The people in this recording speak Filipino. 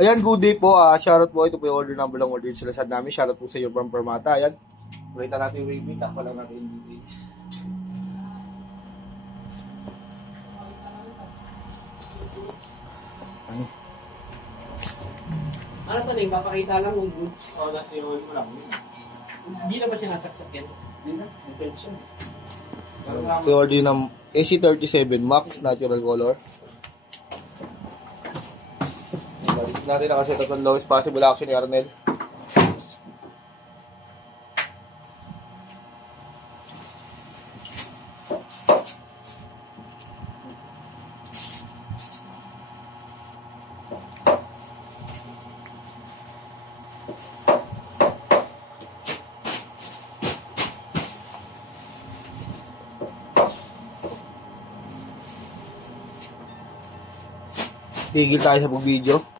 Ayan, good day po. Shoutout po. Ito po yung order number ng order sila sa namin. Shoutout po sa iyo from Permata. Ayan. Pakita natin yung waving. Takpa lang natin yung details. Ano? Ano to Ning? Papakita lang yung goods. O, nasa yung mo lang. Hindi na ba sinasaksak yan? Hindi na. Intention. Ito yung order ng AC37 Max Natural Color. Balik natin nakaset at ang lowest possible action ni Arnel. Tigil tayo sa pag-video.